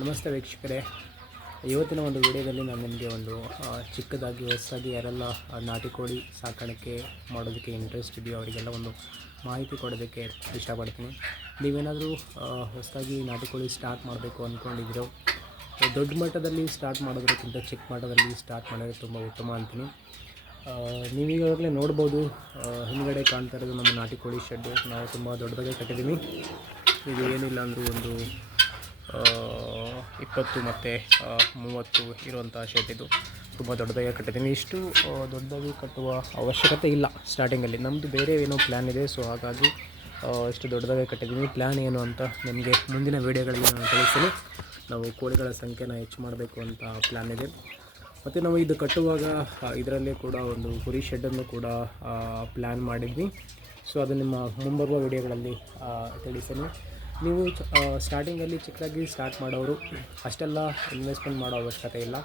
ನಮಸ್ತೆ ವೀಕ್ಷಕರೇ. ಇವತ್ತಿನ ಒಂದು ವಿಡಿಯೋದಲ್ಲಿ ನಾನು ನಿಮಗೆ ಒಂದು ಚಿಕ್ಕದಾಗಿ ಹೊಸದಾಗಿ ಯಾರೆಲ್ಲ ಆ, ನಾಟಿ ಕೋಳಿ ಸಾಕಾಣಿಕೆ ಮಾಡೋದಕ್ಕೆ ಇಂಟ್ರೆಸ್ಟ್ ಇದೆಯೋ ಅವರಿಗೆಲ್ಲ ಒಂದು ಮಾಹಿತಿ ಕೊಡೋದಕ್ಕೆ ಇಷ್ಟಪಡ್ತೀನಿ. ನೀವೇನಾದರೂ ಹೊಸದಾಗಿ ನಾಟಿ ಕೋಳಿ ಸ್ಟಾರ್ಟ್ ಮಾಡಬೇಕು ಅಂದ್ಕೊಂಡಿದ್ದೀರೋ ದೊಡ್ಡ ಮಟ್ಟದಲ್ಲಿ ಸ್ಟಾರ್ಟ್ ಮಾಡೋದಕ್ಕಿಂತ ಚಿಕ್ಕ ಮಟ್ಟದಲ್ಲಿ ಸ್ಟಾರ್ಟ್ ಮಾಡೋದು ತುಂಬ ಉತ್ತಮ ಅಂತೀನಿ. ನೀವೀಗಾಗಲೇ ನೋಡ್ಬೋದು ಹಿಂದುಗಡೆ ಕಾಣ್ತಾ ಇರೋದು ನಮ್ಮ ನಾಟಿ ಕೋಳಿ ಶೆಡ್ಡು ನಾವು ತುಂಬ ದೊಡ್ಡದಾಗೆ ಕಟ್ಟಿದ್ದೀನಿ ಇದು ಏನಿಲ್ಲ ಅಂದರೂ ಒಂದು ಇಪ್ಪತ್ತು ಮತ್ತು ಮೂವತ್ತು ಇರುವಂಥ ಶರ್ಟ್ ಇದು. ತುಂಬ ದೊಡ್ಡದಾಗಿ ಕಟ್ಟಿದ್ದೀನಿ. ಇಷ್ಟು ದೊಡ್ಡದಾಗಿ ಕಟ್ಟುವ ಅವಶ್ಯಕತೆ ಇಲ್ಲ ಸ್ಟಾರ್ಟಿಂಗಲ್ಲಿ ನಮ್ಮದು ಬೇರೆ ಏನೋ ಪ್ಲ್ಯಾನ್ ಇದೆ ಸೊ ಹಾಗಾಗಿ ಇಷ್ಟು ದೊಡ್ಡದಾಗಿ ಕಟ್ಟಿದ್ದೀನಿ. ಪ್ಲ್ಯಾನ್ ಏನು ಅಂತ ನಿಮಗೆ ಮುಂದಿನ ವೀಡಿಯೋಗಳಲ್ಲಿ ನಾನು ತಿಳಿಸ್ತೀನಿ. ನಾವು ಕೋಳಿಗಳ ಸಂಖ್ಯೆನ ಹೆಚ್ಚು ಮಾಡಬೇಕು ಅಂತ ಪ್ಲ್ಯಾನ್ ಇದೆ. ಮತ್ತು ನಾವು ಇದು ಕಟ್ಟುವಾಗ ಇದರಲ್ಲೇ ಕೂಡ ಒಂದು ಕುರಿ ಶೆಡ್ಡನ್ನು ಕೂಡ ಪ್ಲ್ಯಾನ್ ಮಾಡಿದ್ವಿ. ಸೊ ಅದು ನಿಮ್ಮ ಮುಂಬರುವ ವಿಡಿಯೋಗಳಲ್ಲಿ ತಿಳಿಸ್ತೀನಿ. ನೀವು ಸ್ಟಾರ್ಟಿಂಗಲ್ಲಿ ಚಿಕ್ಕದಾಗಿ ಸ್ಟಾರ್ಟ್ ಮಾಡೋರು, ಅಷ್ಟೆಲ್ಲ ಇನ್ವೆಸ್ಟ್ಮೆಂಟ್ ಮಾಡೋ ಅವಶ್ಯಕತೆ ಇಲ್ಲ.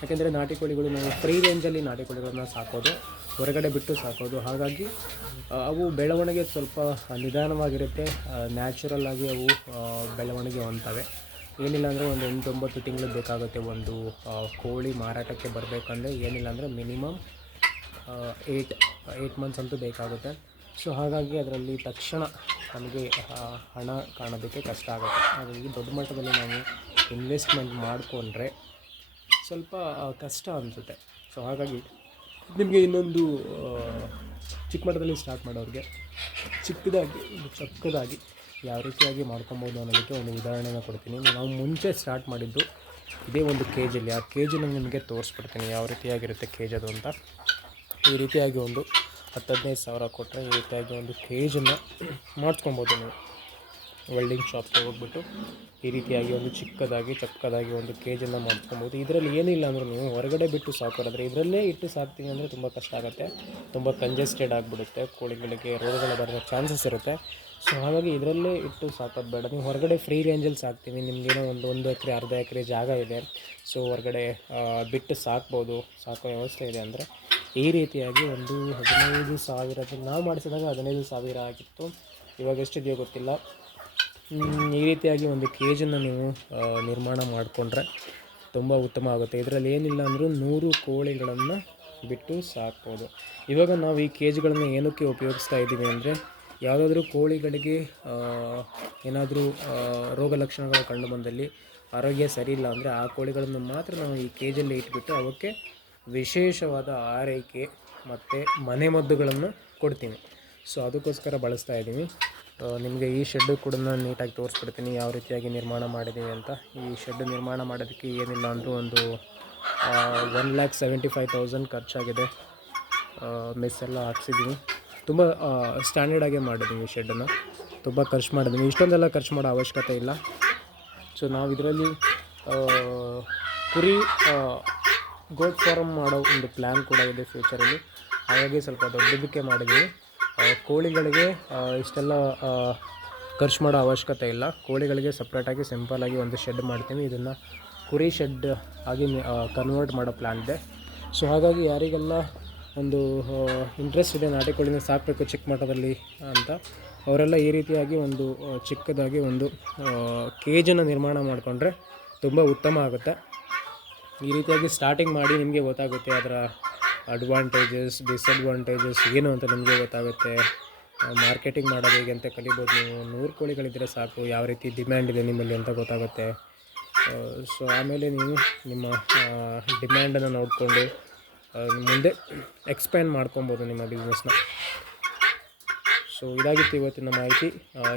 ಯಾಕೆಂದರೆ ನಾಟಿ ಕೋಳಿಗಳು ನಾವು ಫ್ರೀ ರೇಂಜಲ್ಲಿ ನಾಟಿ ಕೋಳಿಗಳನ್ನ ಸಾಕೋದು, ಹೊರಗಡೆ ಬಿಟ್ಟು ಸಾಕೋದು. ಹಾಗಾಗಿ ಅವು ಬೆಳವಣಿಗೆ ಸ್ವಲ್ಪ ನಿಧಾನವಾಗಿರುತ್ತೆ. ನ್ಯಾಚುರಲ್ ಆಗಿ ಅವು ಬೆಳವಣಿಗೆ ಹೊಂದ್ತವೆ. ಏನಿಲ್ಲ ಅಂದರೆ ಒಂದು ಎಂಟು ಒಂಬತ್ತು ತಿಂಗಳು ಬೇಕಾಗುತ್ತೆ ಒಂದು ಕೋಳಿ ಮಾರಾಟಕ್ಕೆ ಬರಬೇಕಂದ್ರೆ ಏನಿಲ್ಲ ಅಂದರೆ ಮಿನಿಮಮ್ ಏಯ್ಟ್ ಏಯ್ಟ್ ಮಂತ್ಸ್ ಅಂತೂ ಬೇಕಾಗುತ್ತೆ. ಸೊ ಹಾಗಾಗಿ ಅದರಲ್ಲಿ ತಕ್ಷಣ ನಮಗೆ ಹಣ ಕಾಣೋದಕ್ಕೆ ಕಷ್ಟ ಆಗುತ್ತೆ. ಹಾಗಾಗಿ ದೊಡ್ಡ ಮಟ್ಟದಲ್ಲಿ ನಾವು ಇನ್ವೆಸ್ಟ್ಮೆಂಟ್ ಮಾಡಿಕೊಂಡ್ರೆ ಸ್ವಲ್ಪ ಕಷ್ಟ ಅನಿಸುತ್ತೆ. ಸೊ ಹಾಗಾಗಿ ನಿಮಗೆ ಇನ್ನೊಂದು ಚಿಕ್ಕ ಮಟ್ಟದಲ್ಲಿ ಸ್ಟಾರ್ಟ್ ಮಾಡೋರಿಗೆ ಚಿಕ್ಕದಾಗಿ, ಚಕ್ಕದಾಗಿ ಯಾವ ರೀತಿಯಾಗಿ ಮಾಡ್ಕೊಬೋದು ಅನ್ನೋದಕ್ಕೆ ಒಂದು ಉದಾಹರಣೆನ ಕೊಡ್ತೀನಿ. ನಾವು ಮುಂಚೆ ಸ್ಟಾರ್ಟ್ ಮಾಡಿದ್ದು ಇದೇ ಒಂದು ಕೇಜಲ್ಲಿ ಆ ಕೇಜಿನ ನಿಮಗೆ ತೋರಿಸ್ಬಿಡ್ತೀನಿ. ಯಾವ ರೀತಿಯಾಗಿರುತ್ತೆ ಕೇಜ್ ಅದು ಅಂತ. ಈ ರೀತಿಯಾಗಿ ಒಂದು ಹತ್ತು ಹದಿನೈದು ಸಾವಿರ ಕೊಟ್ಟರೆ ಈ ರೀತಿಯಾಗಿ ಒಂದು ಕೇಜನ್ನು ಮಾಡಿಸ್ಕೊಬೋದು ನೀವು. ವೆಲ್ಡಿಂಗ್ ಶಾಪ್ಗೆ ಹೋಗ್ಬಿಟ್ಟು ಈ ರೀತಿಯಾಗಿ ಒಂದು ಚಿಕ್ಕದಾಗಿ, ಚಕ್ಕದಾಗಿ ಒಂದು ಕೇಜನ್ನು ಮಾಡ್ಕೊಬೋದು ಇದರಲ್ಲಿ ಏನಿಲ್ಲ ಅಂದರೂ ನೀವು ಹೊರಗಡೆ ಬಿಟ್ಟು ಸಾಕೋರಾದರೆ ಇದರಲ್ಲೇ ಇಟ್ಟು ಸಾಕ್ತೀವಿ ಅಂದರೆ ತುಂಬ ಕಷ್ಟ ಆಗುತ್ತೆ. ತುಂಬ ಕಂಜೆಸ್ಟೆಡ್ ಆಗಿಬಿಡುತ್ತೆ. ಕೋಳಿಗಳಿಗೆ ರೋಗಗಳು ಬರೋ ಚಾನ್ಸಸ್ ಇರುತ್ತೆ. ಸೊ ಹಾಗಾಗಿ ಇದರಲ್ಲೇ ಇಟ್ಟು ಸಾಕೋದು ಬೇಡ. ನೀವು ಹೊರಗಡೆ ಫ್ರೀ ರೇಂಜಲ್ಲಿ ಸಾಕ್ತೀವಿ. ನಿಮಗೇನೋ ಒಂದು ಒಂದು ಎಕರೆ, ಅರ್ಧ ಎಕರೆ ಜಾಗ ಇದೆ. ಸೊ ಹೊರಗಡೆ ಬಿಟ್ಟು ಸಾಕ್ಬೋದು. ಸಾಕೋ ವ್ಯವಸ್ಥೆ ಇದೆ ಅಂದರೆ ಈ ರೀತಿಯಾಗಿ ಒಂದು ಹದಿನೈದು ಸಾವಿರದ, ನಾವು ಮಾಡಿಸಿದಾಗ ಹದಿನೈದು ಸಾವಿರ ಆಗಿತ್ತು. ಇವಾಗ ಎಷ್ಟಿದೆಯೋ ಗೊತ್ತಿಲ್ಲ. ಈ ರೀತಿಯಾಗಿ ಒಂದು ಕೇಜನ್ನು ನೀವು ನಿರ್ಮಾಣ ಮಾಡಿಕೊಂಡ್ರೆ ತುಂಬ ಉತ್ತಮ ಆಗುತ್ತೆ. ಇದರಲ್ಲಿ ಏನಿಲ್ಲ ಅಂದರೂ ನೂರು ಕೋಳಿಗಳನ್ನು ಬಿಟ್ಟು ಸಾಕ್ಬೋದು. ಇವಾಗ ನಾವು ಈ ಕೇಜ್ಗಳನ್ನು ಏನಕ್ಕೆ ಉಪಯೋಗಿಸ್ತಾ ಇದ್ದೀವಿ ಅಂದರೆ, ಯಾವುದಾದ್ರೂ ಕೋಳಿಗಳಿಗೆ ಏನಾದರೂ ರೋಗ ಲಕ್ಷಣಗಳು ಕಂಡು ಬಂದಲ್ಲಿ ಆರೋಗ್ಯ ಸರಿ ಇಲ್ಲ ಅಂದರೆ ಆ ಕೋಳಿಗಳನ್ನು ಮಾತ್ರ ನಾವು ಈ ಕೇಜಲ್ಲಿ ಇಟ್ಬಿಟ್ಟು ಅವಕ್ಕೆ ವಿಶೇಷವಾದ ಆರೈಕೆ ಮತ್ತು ಮನೆಮದ್ದುಗಳನ್ನು ಕೊಡ್ತೀನಿ. ಸೊ ಅದಕ್ಕೋಸ್ಕರ ಬಳಸ್ತಾ ಇದ್ದೀನಿ. ನಿಮಗೆ ಈ ಶೆಡ್ಡು ಕೂಡ ನಾನು ನೀಟಾಗಿ ತೋರಿಸ್ಬಿಡ್ತೀನಿ. ಯಾವ ರೀತಿಯಾಗಿ ನಿರ್ಮಾಣ ಮಾಡಿದ್ದೀವಿ ಅಂತ. ಈ ಶೆಡ್ ನಿರ್ಮಾಣ ಮಾಡೋದಕ್ಕೆ ಏನಿಲ್ಲ ಅಂದರೂ ಒಂದು one lakh seventy five thousand ಖರ್ಚಾಗಿದೆ. Mess ಎಲ್ಲ ಹಾಕ್ಸಿದ್ದೀನಿ ತುಂಬ ಸ್ಟ್ಯಾಂಡರ್ಡಾಗೆ ಮಾಡಿದ್ದೀನಿ ಈ ಶೆಡ್ಡನ್ನು ತುಂಬ ಖರ್ಚು ಮಾಡಿದ್ದೀನಿ ಇಷ್ಟೊಂದೆಲ್ಲ ಖರ್ಚು ಮಾಡೋ ಅವಶ್ಯಕತೆ ಇಲ್ಲ. ಸೊ ನಾವು ಇದರಲ್ಲಿ ಕುರಿ ಗೋಟ್ ಫಾರಮ್ ಮಾಡೋ ಒಂದು ಪ್ಲ್ಯಾನ್ ಕೂಡ ಇದೆ ಫ್ಯೂಚರಲ್ಲಿ ಹಾಗಾಗಿ ಸ್ವಲ್ಪ ದೊಡ್ಡದಕ್ಕೆ ಮಾಡಿದ್ದೀನಿ ಕೋಳಿಗಳಿಗೆ ಇಷ್ಟೆಲ್ಲ ಖರ್ಚು ಮಾಡೋ ಅವಶ್ಯಕತೆ ಇಲ್ಲ. ಕೋಳಿಗಳಿಗೆ ಸಪ್ರೇಟಾಗಿ ಸಿಂಪಲಾಗಿ ಒಂದು ಶೆಡ್ ಮಾಡ್ತೀನಿ. ಇದನ್ನು ಕುರಿ ಶೆಡ್ ಆಗಿ ಕನ್ವರ್ಟ್ ಮಾಡೋ ಪ್ಲ್ಯಾನ್ ಇದೆ. ಸೊ ಹಾಗಾಗಿ ಯಾರಿಗೆಲ್ಲ ಒಂದು ಇಂಟ್ರೆಸ್ಟ್ ಇದೆ ನಾಟಿ ಕೋಳಿನ ಸಾಕಬೇಕು ಚಿಕ್ಕ ಮಟ್ಟದಲ್ಲಿ ಅಂತ, ಅವರೆಲ್ಲ ಈ ರೀತಿಯಾಗಿ ಒಂದು ಚಿಕ್ಕದಾಗಿ ಒಂದು ಕೇಜನ್ನು ನಿರ್ಮಾಣ ಮಾಡಿಕೊಂಡ್ರೆ ತುಂಬ ಉತ್ತಮ ಆಗುತ್ತೆ. ಈ ರೀತಿಯಾಗಿ ಸ್ಟಾರ್ಟಿಂಗ್ ಮಾಡಿ ನಿಮಗೆ ಗೊತ್ತಾಗುತ್ತೆ ಅದರ ಅಡ್ವಾಂಟೇಜಸ್ ಡಿಸ್ಅಡ್ವಾಂಟೇಜಸ್ ಏನು ಅಂತ ನಿಮಗೆ ಗೊತ್ತಾಗುತ್ತೆ. ಮಾರ್ಕೆಟಿಂಗ್ ಮಾಡೋದು ಹೇಗೆ ಅಂತ ಕಲಿಬೋದು ನೀವು. ನೂರು ಕೋಳಿಗಳಿದ್ದರೆ ಸಾಕು, ಯಾವ ರೀತಿ ಡಿಮ್ಯಾಂಡ್ ಇದೆ ನಿಮ್ಮಲ್ಲಿ ಅಂತ ಗೊತ್ತಾಗುತ್ತೆ. ಸೊ ಆಮೇಲೆ ನೀವು ನಿಮ್ಮ ಡಿಮ್ಯಾಂಡನ್ನು ನೋಡಿಕೊಂಡು ಮುಂದೆ ಎಕ್ಸ್ಪ್ಯಾಂಡ್ ಮಾಡ್ಕೊಬೋದು ನಿಮ್ಮ ಬಿಸ್ನೆಸ್ನ ಸೊ ಇದಾಗಿತ್ತು ಇವತ್ತಿನ ಮಾಹಿತಿ.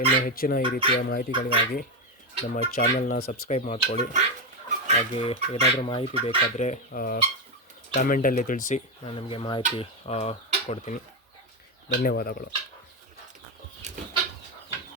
ಇನ್ನೂ ಹೆಚ್ಚಿನ ಈ ರೀತಿಯ ಮಾಹಿತಿಗಳಿಗಾಗಿ ನಮ್ಮ ಚಾನಲ್ನ ಸಬ್ಸ್ಕ್ರೈಬ್ ಮಾಡ್ಕೊಳ್ಳಿ. ಹಾಗೆ ಏನಾದರೂ ಮಾಹಿತಿ ಬೇಕಾದರೆ ಕಮೆಂಟಲ್ಲಿ ತಿಳಿಸಿ ನಾನು ನಿಮಗೆ ಮಾಹಿತಿ ಕೊಡ್ತೀನಿ. ಧನ್ಯವಾದಗಳು.